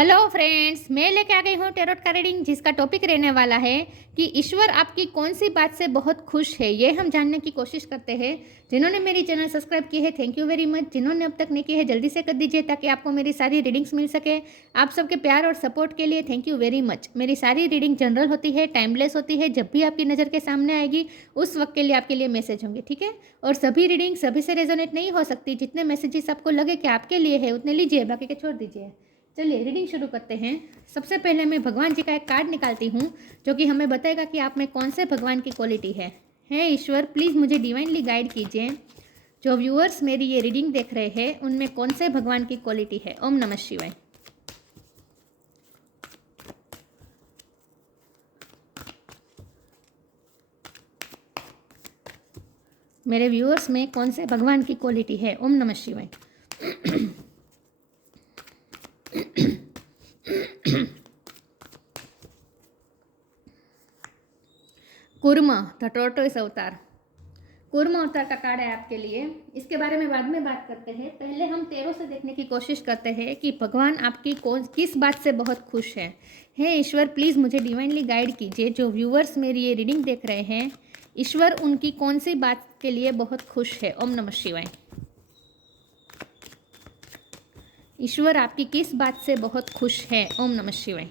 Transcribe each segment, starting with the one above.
Hello friends, मैं लेके आ गई हूँ टेरोट का रीडिंग जिसका टॉपिक रहने वाला है कि ईश्वर आपकी कौन सी बात से बहुत खुश है। ये हम जानने की कोशिश करते हैं। जिन्होंने मेरी चैनल सब्सक्राइब की है थैंक यू वेरी मच। जिन्होंने अब तक नहीं की है जल्दी से कर दीजिए ताकि आपको मेरी सारी रीडिंग्स मिल सके। आप सबके प्यार और सपोर्ट के लिए थैंक यू वेरी मच। मेरी सारी रीडिंग जनरल होती है, टाइमलेस होती है। जब भी आपकी नज़र के सामने आएगी उस वक्त के लिए आपके लिए मैसेज होंगे, ठीक है। और सभी रीडिंग सभी से रेजोनेट नहीं हो सकती। जितने मैसेजेस आपको लगे कि आपके लिए है उतने लीजिए, बाकी के छोड़ दीजिए। चलिए रीडिंग शुरू करते हैं। सबसे पहले मैं भगवान जी का एक कार्ड निकालती हूँ जो कि हमें बताएगा कि आप में कौन से भगवान की क्वालिटी है। हे ईश्वर, प्लीज़ मुझे डिवाइनली गाइड कीजिए। जो व्यूअर्स मेरी ये रीडिंग देख रहे हैं उनमें कौन से भगवान की क्वालिटी है। ओम नमः शिवाय। मेरे व्यूअर्स में कौन से भगवान की क्वालिटी है। ओम नमः शिवाय। कुर्मा द टॉर्टोइस अवतार। कूर्म अवतार का कार्ड है आपके लिए। इसके बारे में बाद में बात करते हैं। पहले हम तेरों से देखने की कोशिश करते हैं कि भगवान आपकी किस बात से बहुत खुश है। हे ईश्वर, प्लीज़ मुझे डिवाइनली गाइड कीजिए। जो व्यूअर्स मेरी ये रीडिंग देख रहे हैं, ईश्वर उनकी कौन सी बात के लिए बहुत खुश है। ओम नमः शिवाय। ईश्वर आपकी किस बात से बहुत खुश है। ओम नमः शिवाय।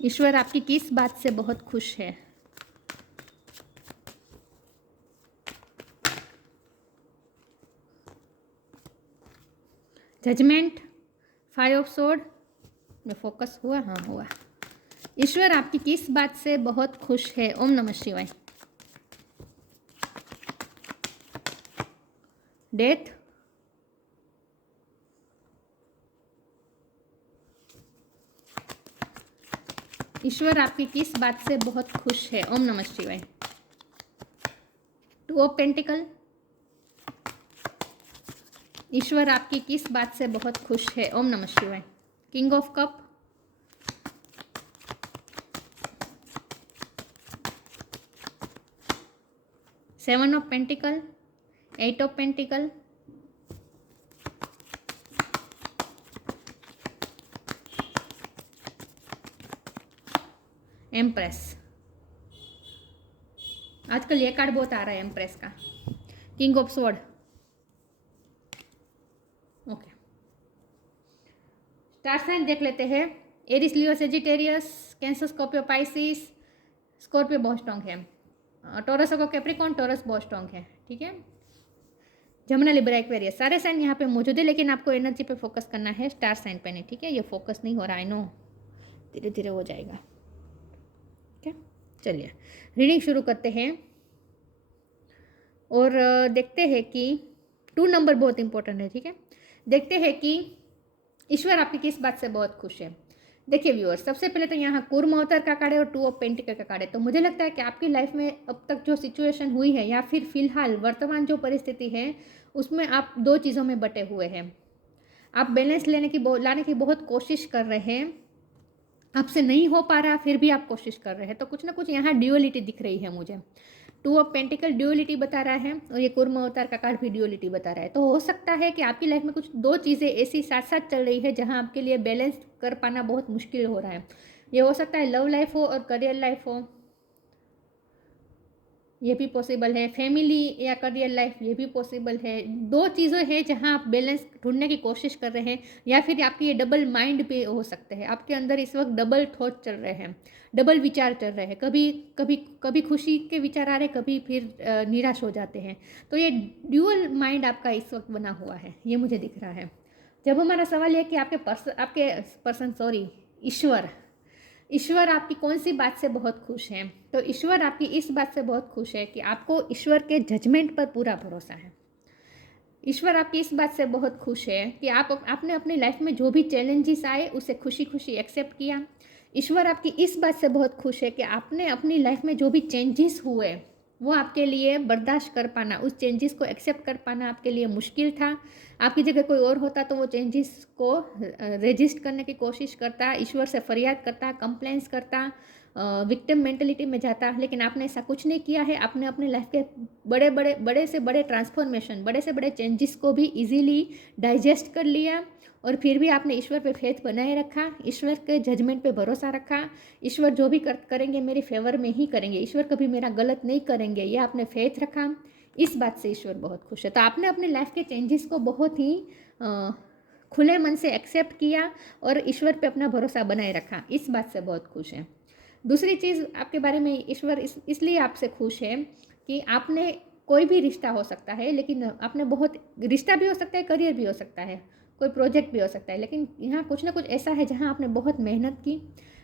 ईश्वर आपकी किस बात से बहुत खुश है। जजमेंट, फाइव ऑफ सोर्ड में फोकस हुआ, हाँ हुआ। ईश्वर आपकी किस बात से बहुत खुश है। ओम नमः शिवाय। डेथ, ईश्वर आपकी किस बात से बहुत खुश है। ओम नमः शिवाय। टू ऑफ पेंटिकल, ईश्वर आपकी किस बात से बहुत खुश है। ओम नमः शिवाय। King of cup, seven of pentacle, eight of pentacle, empress. आजकल ये कार्ड बहुत आ रहा है एम्प्रेस का। King of sword. Okay, star sign देख लेते हैं। Aries, Leo, Sagittarius, Cancer, Scorpio, Pisces. Scorpio बहुत स्ट्रॉन्ग है। टॉरस को कैप्रिकॉन, टॉरस बहुत स्ट्रॉन्ग है, ठीक है। जमुना, लिब्रा, एक्वेरियस, सारे साइन यहाँ पे मौजूद है, लेकिन आपको एनर्जी पे फोकस करना है, स्टार साइन पे नहीं, ठीक है। ये फोकस नहीं हो रहा, आई नो, धीरे धीरे हो जाएगा, ठीक है। चलिए रीडिंग शुरू करते हैं और देखते हैं कि 2 नंबर बहुत इंपॉर्टेंट है, ठीक है। देखते हैं कि ईश्वर आपकी किस बात से बहुत खुश है। देखिए व्यूअर्स, सबसे पहले तो यहाँ कूर्म अवतार का कार्ड है और 2 ऑफ पेंटिकल का कार्ड है। तो मुझे लगता है कि आपकी लाइफ में अब तक जो सिचुएशन हुई है या फिर फिलहाल वर्तमान जो परिस्थिति है उसमें आप 2 चीज़ों में बटे हुए हैं। आप बैलेंस लाने की बहुत कोशिश कर रहे हैं, आपसे नहीं हो पा रहा, फिर भी आप कोशिश कर रहे हैं। तो कुछ ना कुछ यहाँ ड्यूअलिटी दिख रही है मुझे। 2 ऑफ पेंटिकल ड्यूअलिटी बता रहा है और ये कूर्म अवतार का कार्ड भी ड्यूअलिटी बता रहा है। तो हो सकता है कि आपकी लाइफ में कुछ 2 चीज़ें ऐसी साथ साथ चल रही है जहाँ आपके लिए बैलेंस कर पाना बहुत मुश्किल हो रहा है। ये हो सकता है लव लाइफ हो और करियर लाइफ हो, ये भी पॉसिबल है। फैमिली या करियर लाइफ, ये भी पॉसिबल है। 2 चीज़ें हैं जहां आप बैलेंस ढूंढने की कोशिश कर रहे हैं, या फिर आपकी ये डबल माइंड भी हो सकते हैं। आपके अंदर इस वक्त डबल थॉट चल रहे हैं, डबल विचार चल रहे हैं। कभी कभी कभी खुशी के विचार आ रहे, कभी फिर निराश हो जाते हैं। तो ये ड्यूअल माइंड आपका इस वक्त बना हुआ है, ये मुझे दिख रहा है। जब हमारा सवाल है कि आपके पर्सन सॉरी ईश्वर आपकी कौन सी बात से बहुत खुश है, तो ईश्वर आपकी इस बात से बहुत खुश है कि आपको ईश्वर के जजमेंट पर पूरा भरोसा है। ईश्वर आपकी इस बात से बहुत खुश है कि आपने अपनी लाइफ में जो भी चैलेंजेस आए उसे खुशी खुशी एक्सेप्ट किया। ईश्वर आपकी इस बात से बहुत खुश है कि आपने अपनी लाइफ में जो भी चेंजेस हुए वो आपके लिए बर्दाश्त कर पाना, उस चेंजेस को एक्सेप्ट कर पाना आपके लिए मुश्किल था। आपकी जगह कोई और होता तो वो चेंजेस को रेजिस्ट करने की कोशिश करता, ईश्वर से फरियाद करता, कंप्लेंट्स करता, विक्टिम मेंटलिटी में जाता, लेकिन आपने ऐसा कुछ नहीं किया है। आपने अपने लाइफ के बड़े से बड़े ट्रांसफॉर्मेशन, बड़े से बड़े चेंजेस को भी इजीली डाइजेस्ट कर लिया, और फिर भी आपने ईश्वर पे फेथ बनाए रखा, ईश्वर के जजमेंट पे भरोसा रखा। ईश्वर जो भी करेंगे मेरे फेवर में ही करेंगे, ईश्वर कभी मेरा गलत नहीं करेंगे, ये आपने फेथ रखा। इस बात से ईश्वर बहुत खुश है। तो आपने अपने लाइफ के चेंजेस को बहुत ही खुले मन से एक्सेप्ट किया और ईश्वर पे अपना भरोसा बनाए रखा, इस बात से बहुत खुश है। दूसरी चीज़ आपके बारे में ईश्वर इसलिए आपसे खुश है कि आपने कोई भी रिश्ता हो सकता है, लेकिन आपने बहुत रिश्ता भी हो सकता है, करियर भी हो सकता है, कोई प्रोजेक्ट भी हो सकता है, लेकिन यहाँ कुछ ना कुछ ऐसा है जहाँ आपने बहुत मेहनत की,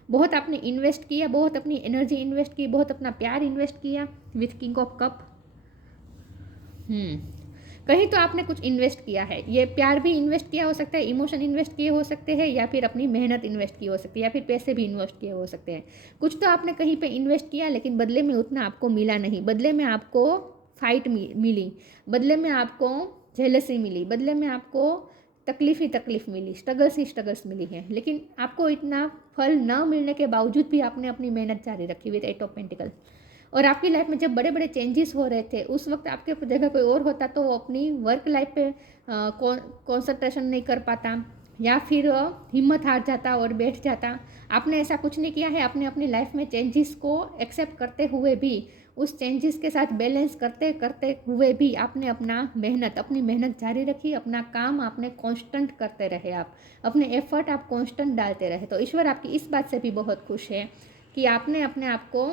बहुत आपने इन्वेस्ट किया, बहुत अपनी एनर्जी इन्वेस्ट की, बहुत अपना प्यार इन्वेस्ट किया विथ किंग ऑफ कप। कहीं तो आपने कुछ इन्वेस्ट किया है, ये प्यार भी इन्वेस्ट किया हो सकता है, इमोशन इन्वेस्ट किए हो सकते हैं, या फिर अपनी मेहनत इन्वेस्ट की हो सकती है, या फिर पैसे भी इन्वेस्ट किए हो सकते हैं। कुछ तो आपने कहीं पे इन्वेस्ट किया, लेकिन बदले में उतना आपको मिला नहीं। बदले में आपको फाइट मिली, बदले में आपको जेलसी मिली, बदले में आपको तकलीफ ही तकलीफ मिली, स्ट्रगल्स ही स्ट्रगल्स मिली है। लेकिन आपको इतना फल न मिलने के बावजूद भी आपने अपनी मेहनत जारी रखी विद 8 ऑफ पेंटिकल। और आपकी लाइफ में जब बड़े बड़े चेंजेस हो रहे थे, उस वक्त आपके जगह कोई और होता तो वो अपनी वर्क लाइफ पे कॉन्सेंट्रेशन नहीं कर पाता, या फिर हिम्मत हार जाता और बैठ जाता। आपने ऐसा कुछ नहीं किया है। आपने अपनी लाइफ में चेंजेस को एक्सेप्ट करते हुए भी, उस चेंजेस के साथ बैलेंस करते करते हुए भी आपने अपनी मेहनत जारी रखी, अपना काम आपने कांस्टेंट करते रहे, आप अपने एफर्ट आप कांस्टेंट डालते रहे। तो ईश्वर आपकी इस बात से भी बहुत खुश है कि आपने अपने आप को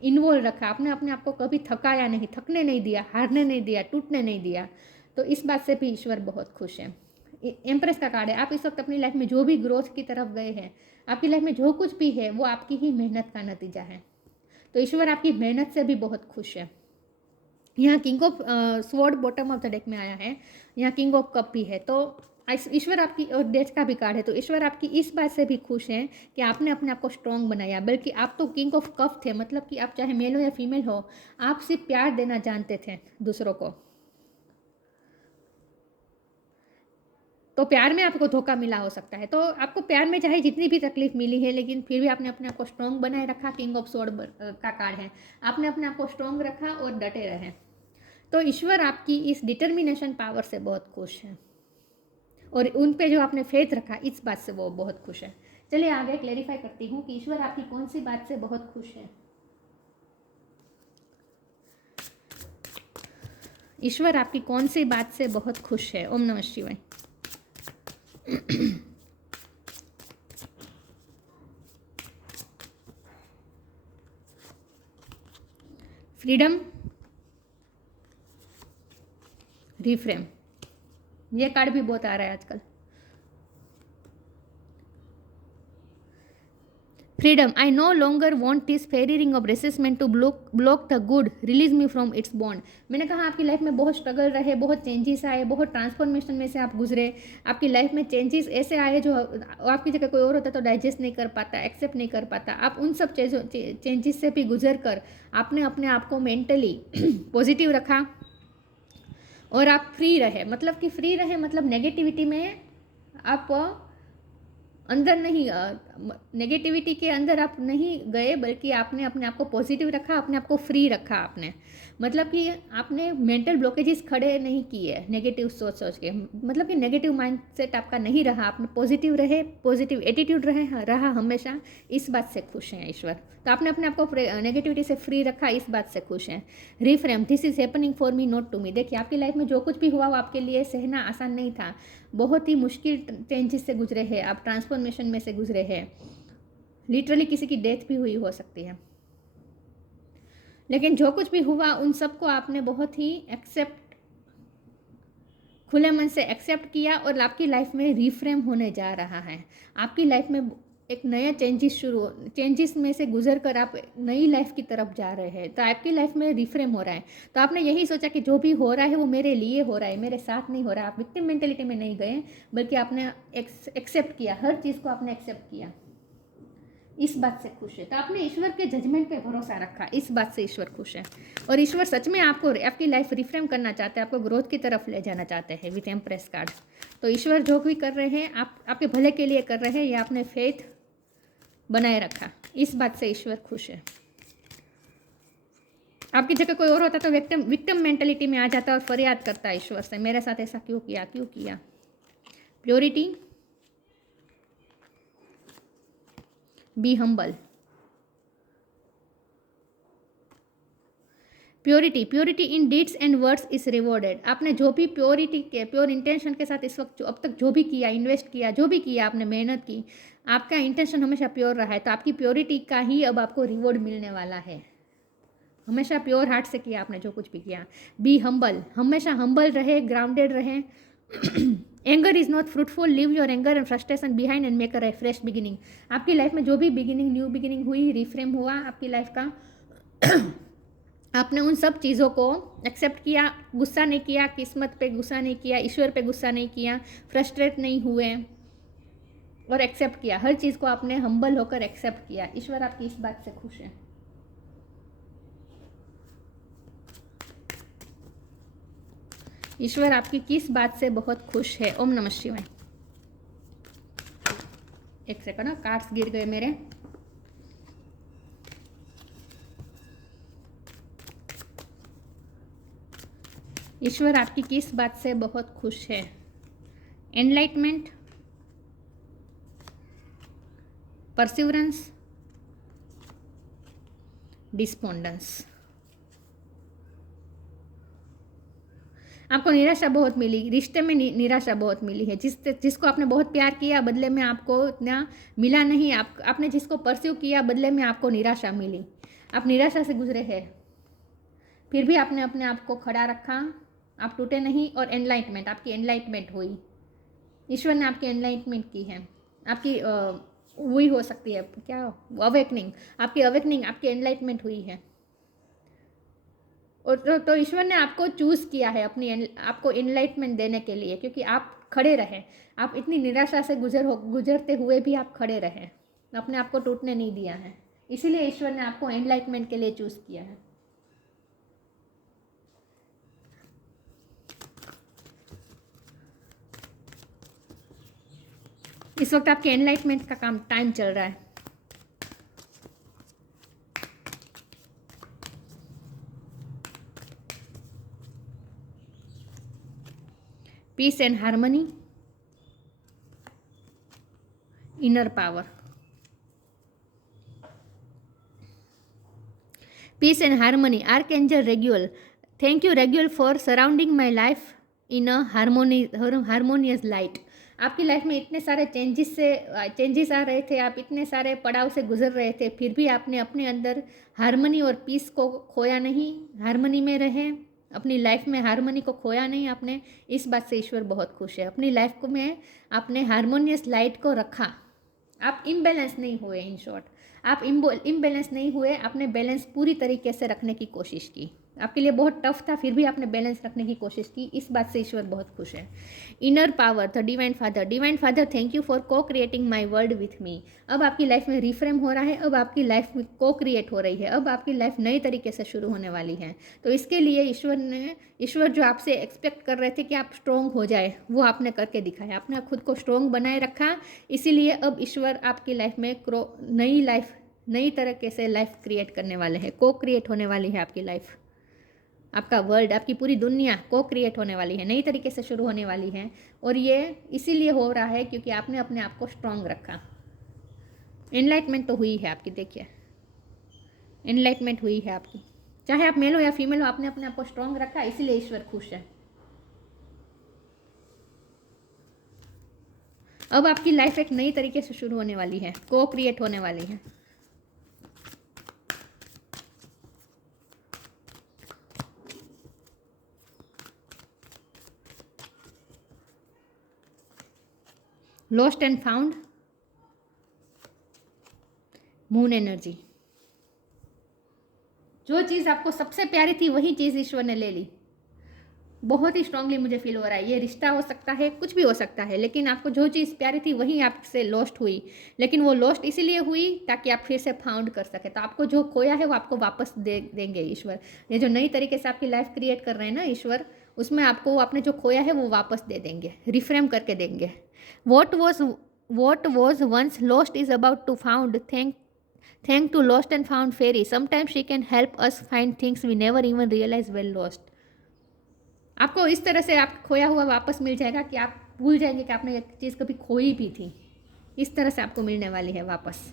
इन्वॉल्व रखा, आपने अपने आप को कभी थकाया नहीं, थकने नहीं दिया, हारने नहीं दिया, टूटने नहीं दिया। तो इस बात से भी ईश्वर बहुत खुश है। एम्प्रेस का कार्ड है। आप इस वक्त अपनी लाइफ में जो भी ग्रोथ की तरफ गए हैं, आपकी लाइफ में जो कुछ भी है वो आपकी ही मेहनत का नतीजा है। तो ईश्वर आपकी मेहनत से भी बहुत खुश है। यहाँ king of sword bottom of the deck में आया है, यहाँ किंग ऑफ कप भी है। तो ईश्वर आपकी, और डेथ का भी कार्ड है, तो ईश्वर आपकी इस बात से भी खुश हैं कि आपने अपने आप को स्ट्रॉन्ग बनाया। बल्कि आप तो किंग ऑफ कप थे, मतलब कि आप चाहे मेल हो या फीमेल हो, आप सिर्फ प्यार देना जानते थे दूसरों को। तो प्यार में आपको धोखा मिला हो सकता है, तो आपको प्यार में चाहे जितनी भी तकलीफ मिली है, लेकिन फिर भी आपने अपने आप को स्ट्रॉन्ग बनाए रखा। किंग ऑफ स्वॉर्ड का कार्ड है, आपने अपने आप को स्ट्रॉन्ग रखा और डटे रहे। तो ईश्वर आपकी इस डिटर्मिनेशन पावर से बहुत खुश है, और उन पे जो आपने फेथ रखा, इस बात से वो बहुत खुश है। चलिए आगे क्लेरिफाई करती हूँ कि ईश्वर आपकी कौन सी बात से बहुत खुश है। ईश्वर आपकी कौन सी बात से बहुत खुश है। ओम नमः शिवाय। फ्रीडम, रिफ्रेम, ये कार्ड भी बहुत आ रहा है आजकल। Freedom, I no longer want this fairy ring of resentment to block the good, release me from its bond. मैंने कहा आपकी लाइफ में बहुत स्ट्रगल रहे, बहुत चेंजेस आए, बहुत ट्रांसफॉर्मेशन में से आप गुजरे। आपकी लाइफ में चेंजेस ऐसे आए जो आपकी जगह कोई और होता तो डाइजेस्ट नहीं कर पाता, एक्सेप्ट नहीं कर पाता। आप उन सब चेंजेस से भी गुजर कर आपने अपने आप को मेंटली पॉजिटिव रखा, और आप फ्री रहे। मतलब कि फ्री रहे मतलब नेगेटिविटी में आप अंदर नहीं, नेगेटिविटी के अंदर आप नहीं गए, बल्कि आपने अपने आप को पॉजिटिव रखा, अपने आप को फ्री रखा आपने। मतलब कि आपने मेंटल ब्लॉकेजेस खड़े नहीं किए नेगेटिव सोच के, मतलब कि नेगेटिव माइंडसेट आपका नहीं रहा, आपने पॉजिटिव रहे, पॉजिटिव एटीट्यूड रहा हमेशा। इस बात से खुश हैं ईश्वर। तो आपने अपने आप को नेगेटिविटी से फ्री रखा, इस बात से खुश हैं। Reframe, this is happening for me not to me. देखिए आपकी लाइफ में जो कुछ भी हुआ वो आपके लिए सहना आसान नहीं था, बहुत ही मुश्किल चेंजेस से गुजरे हैं आप, ट्रांसफॉर्मेशन में से गुजरे हैं। लिटरली किसी की डेथ भी हुई हो सकती है, लेकिन जो कुछ भी हुआ उन सबको आपने बहुत ही खुले मन से एक्सेप्ट किया, और आपकी लाइफ में रिफ्रेम होने जा रहा है। आपकी लाइफ में एक नया चेंजेस में से गुजर कर आप नई लाइफ की तरफ जा रहे हैं। तो आपकी लाइफ में रिफ्रेम हो रहा है। तो आपने यही सोचा कि जो भी हो रहा है वो मेरे लिए हो रहा है, मेरे साथ नहीं हो रहा है। आप विक्टिम मेंटेलिटी में नहीं गए, बल्कि आपने एक्सेप्ट किया, हर चीज़ को आपने एक्सेप्ट किया। इस बात से खुश है। तो आपने ईश्वर के जजमेंट पे भरोसा रखा, इस बात से ईश्वर खुश है। और ईश्वर सच में आपकी लाइफ रिफ्रेम करना चाहते हैं, आपको ग्रोथ की तरफ ले जाना चाहते हैं विथ एम्प्रेस कार्ड। तो ईश्वर जो भी कर रहे हैं आपके भले के लिए कर रहे हैं, ये आपने फेथ बनाए रखा, इस बात से ईश्वर खुश है। आपकी जगह कोई और होता तो विक्टिम मेंटेलिटी में आ जाता और फरियाद करता ईश्वर से, मेरे साथ ऐसा क्यों किया क्यों किया। Purity, be humble. Purity in deeds and words is rewarded. आपने जो भी प्योरिटी के प्योर इंटेंशन के साथ इस वक्त अब तक जो भी किया, इन्वेस्ट किया, जो भी किया, आपने मेहनत की, आपका इंटेंशन हमेशा प्योर रहा है, तो आपकी प्योरिटी का ही अब आपको रिवॉर्ड मिलने वाला है। हमेशा प्योर हार्ट से किया आपने जो कुछ भी किया। बी हम्बल, हमेशा हम्बल रहे, ग्राउंडेड रहे। Anger is not fruitful, leave your anger and frustration behind and make a fresh beginning. आपकी लाइफ में जो भी बिगिनिंग, न्यू बिगिनिंग हुई, रिफ्रेम हुआ आपकी लाइफ का, आपने उन सब चीज़ों को एक्सेप्ट किया, गुस्सा नहीं किया, किस्मत पे गुस्सा नहीं किया, ईश्वर पे गुस्सा नहीं किया, फ्रस्ट्रेट नहीं हुए और एक्सेप्ट किया। हर चीज़ को आपने हम्बल होकर एक्सेप्ट किया। ईश्वर आपकी इस बात से खुश है। ईश्वर आपकी किस बात से बहुत खुश है। ओम नमः शिवाय। एक सेकंड, कार्ड्स गिर गए मेरे। ईश्वर आपकी किस बात से बहुत खुश है। Enlightenment, perseverance, despondence. आपको निराशा बहुत मिली, रिश्ते में निराशा बहुत मिली है। जिसको आपने बहुत प्यार किया, बदले में आपको इतना मिला नहीं। आपने जिसको परस्यू किया, बदले में आपको निराशा मिली। आप निराशा से गुजरे हैं, फिर भी आपने अपने आप को खड़ा रखा, आप टूटे नहीं। और एनलाइटमेंट, आपकी एनलाइटमेंट हुई। ईश्वर ने आपकी एनलाइटमेंट की है। आपकी हुई हो सकती है क्या, अवेकनिंग, आपकी अवेकनिंग, आपकी एनलाइटमेंट हुई है। और तो ईश्वर ने आपको चूज़ किया है आपको एनलाइटमेंट देने के लिए, क्योंकि आप खड़े रहे। आप इतनी निराशा से गुजरते हुए भी आप खड़े रहे, अपने आप को टूटने नहीं दिया है। इसीलिए ईश्वर ने आपको एनलाइटमेंट के लिए चूज़ किया है। इस वक्त आपके एनलाइटमेंट का टाइम चल रहा है। Peace and harmony, inner power. Peace and harmony, archangel Raguel. Thank you Raguel for surrounding my life in a harmonious light. आपकी लाइफ में इतने सारे चेंजेस आ रहे थे, आप इतने सारे पड़ाव से गुजर रहे थे, फिर भी आपने अपने अंदर हार्मनी और पीस को खोया नहीं, हार्मनी में रहे। अपनी लाइफ में हार्मनी को खोया नहीं आपने। इस बात से ईश्वर बहुत खुश है। अपनी लाइफ को में आपने हार्मोनियस लाइट को रखा। आप इम्बैलेंस नहीं हुए। इन शॉर्ट, आप इम्बैलेंस नहीं हुए। आपने बैलेंस पूरी तरीके से रखने की कोशिश की। आपके लिए बहुत टफ था, फिर भी आपने बैलेंस रखने की कोशिश की। इस बात से ईश्वर बहुत खुश है। Inner power, the divine father thank you for co-creating my world with me. अब आपकी लाइफ में रिफ्रेम हो रहा है, अब आपकी लाइफ में को क्रिएट हो रही है, अब आपकी लाइफ नई तरीके से शुरू होने वाली है। तो इसके लिए ईश्वर जो आपसे एक्सपेक्ट कर रहे थे कि आप स्ट्रोंग हो जाए, वो आपने करके दिखाया। आपने खुद को स्ट्रोंग बनाए रखा। इसीलिए अब ईश्वर आपकी लाइफ में नई तरीके से लाइफ क्रिएट करने वाले हैं। को क्रिएट होने वाली है आपकी लाइफ, आपका वर्ल्ड, आपकी पूरी दुनिया को क्रिएट होने वाली है, नई तरीके से शुरू होने वाली है। और ये इसीलिए हो रहा है क्योंकि आपने अपने आप को स्ट्रांग रखा। एनलाइटमेंट तो हुई है आपकी, देखिए एनलाइटमेंट हुई है आपकी। चाहे आप मेल हो या फीमेल हो, आपने अपने आप को स्ट्रांग रखा, इसीलिए ईश्वर खुश है। अब आपकी लाइफ एक नई तरीके से शुरू होने वाली है, को क्रिएट होने वाली है। Lost and found, moon energy. जो चीज़ आपको सबसे प्यारी थी वही चीज़ ईश्वर ने ले ली। बहुत ही स्ट्रांगली मुझे फील हो रहा है। ये रिश्ता हो सकता है, कुछ भी हो सकता है, लेकिन आपको जो चीज़ प्यारी थी वही आपसे लॉस्ट हुई। लेकिन वो लॉस्ट इसीलिए हुई ताकि आप फिर से फाउंड कर सके। तो आपको जो खोया है वो आपको वापस देंगे ईश्वर। ये जो नई तरीके से आपकी लाइफ क्रिएट कर रहे हैं ना ईश्वर, उसमें आपको आपने जो खोया है वो वापस दे देंगे, रिफ्रेम करके देंगे। What was once lost is about to found. Thank to lost and found fairy, sometimes she can help us find things we never even realise were lost. आपको इस तरह से आप खोया हुआ वापस मिल जाएगा कि आप भूल जाएंगे कि आपने एक चीज़ कभी खोई भी थी। इस तरह से आपको मिलने वाली है वापस।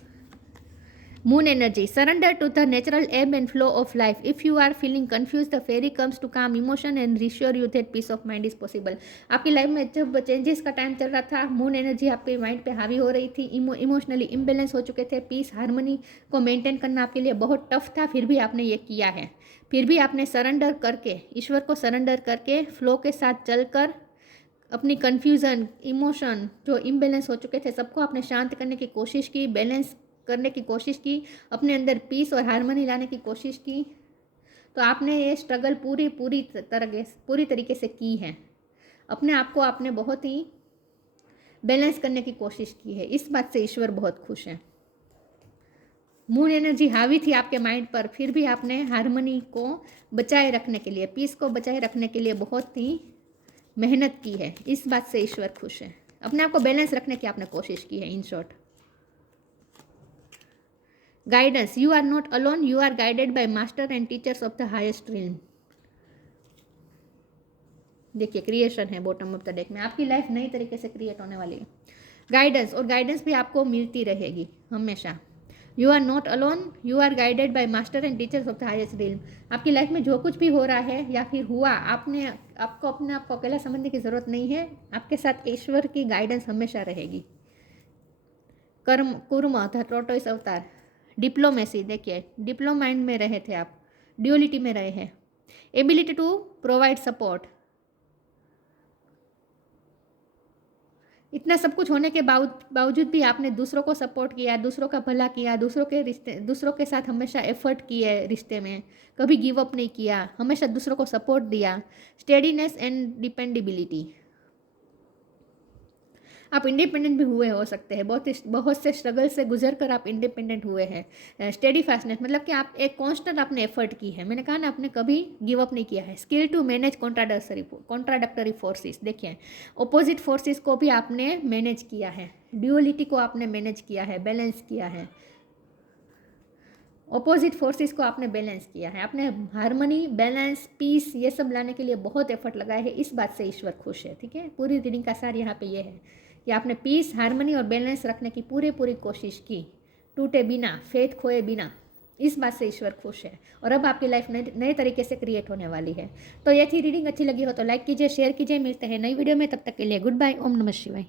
Moon energy, surrender to the natural ebb and flow of life. If you are feeling confuse the fairy comes to calm emotion and reassure you that peace of mind is possible. आपकी life में जब changes का time चल रहा था, moon energy आपके mind पे हावी हो रही थी, इमोशनली इम्बेलेंस हो चुके थे, पीस हारमोनी को मेंटेन करना आपके लिए बहुत टफ था, फिर भी आपने ये किया है। फिर भी आपने सरेंडर करके, ईश्वर को सरेंडर करके, फ्लो के साथ चलकर अपनी कन्फ्यूज़न, इमोशन जो इम्बेलेंस हो चुके थे सबको आपने शांत करने की कोशिश की, बैलेंस करने की कोशिश की, अपने अंदर पीस और हारमोनी लाने की कोशिश की। तो आपने ये स्ट्रगल पूरी तरीके से की है। अपने आप को आपने बहुत ही बैलेंस करने की कोशिश की है। इस बात से ईश्वर बहुत खुश है। मून एनर्जी हावी थी आपके माइंड पर, फिर भी आपने हारमोनी को बचाए रखने के लिए, पीस को बचाए रखने के लिए बहुत ही मेहनत की है। इस बात से ईश्वर खुश है। अपने आप को बैलेंस रखने की आपने कोशिश की है। In short, guidance, you are not alone, you are guided by master and teachers of the highest realm. देखिए क्रिएशन है बॉटम ऑफ द डेक में, आपकी लाइफ नई तरीके से क्रिएट होने वाली है। गाइडेंस, और गाइडेंस भी आपको मिलती रहेगी हमेशा। You are not alone, you are guided by master and teachers of the highest realm. आपकी लाइफ में जो कुछ भी हो रहा है या फिर हुआ, आपको अपने आप को अकेला समझने की ज़रूरत नहीं है। आपके साथ ईश्वर की गाइडेंस हमेशा रहेगी। कर्म कुर्म द टॉर्टोइस अवतार, डिप्लोमेसी, देखिए डिप्लोमाइंड में रहे थे आप, ड्यूअलिटी में रहे हैं। एबिलिटी टू प्रोवाइड सपोर्ट, इतना सब कुछ होने के बावजूद भी आपने दूसरों को सपोर्ट किया, दूसरों का भला किया, दूसरों के साथ हमेशा एफर्ट किए, रिश्ते में कभी गिव अप नहीं किया, हमेशा दूसरों को सपोर्ट दिया। स्टेडीनेस एंड डिपेंडेबिलिटी, आप इंडिपेंडेंट भी हुए हो सकते हैं। बहुत से स्ट्रगल से गुजर कर आप इंडिपेंडेंट हुए हैं। स्टेडी फास्टनेस, मतलब कि आप एक कांस्टेंट आपने एफर्ट की है। मैंने कहा ना, आपने कभी गिव अप नहीं किया है। स्किल टू मैनेज कॉन्ट्राडक्टरी फोर्सेस, देखिए अपोजिट फोर्सेस को भी आपने मैनेज किया है, ड्यूअलिटी को आपने मैनेज किया है, बैलेंस किया है। अपोजिट फोर्सेस को आपने बैलेंस किया है, आपने हारमोनी, बैलेंस, पीस ये सब लाने के लिए बहुत एफर्ट लगाए हैं। इस बात से ईश्वर खुश है। ठीक है, पूरी रीडिंग का सार यहाँ पे ये है कि आपने पीस, हारमोनी और बैलेंस रखने की पूरी कोशिश की, टूटे बिना, फेथ खोए बिना। इस बात से ईश्वर खुश है और अब आपकी लाइफ नए तरीके से क्रिएट होने वाली है। तो ये थी रीडिंग। अच्छी लगी हो तो लाइक कीजिए, शेयर कीजिए। मिलते हैं नई वीडियो में, तब तक के लिए गुड बाय। ओम नमः शिवाय।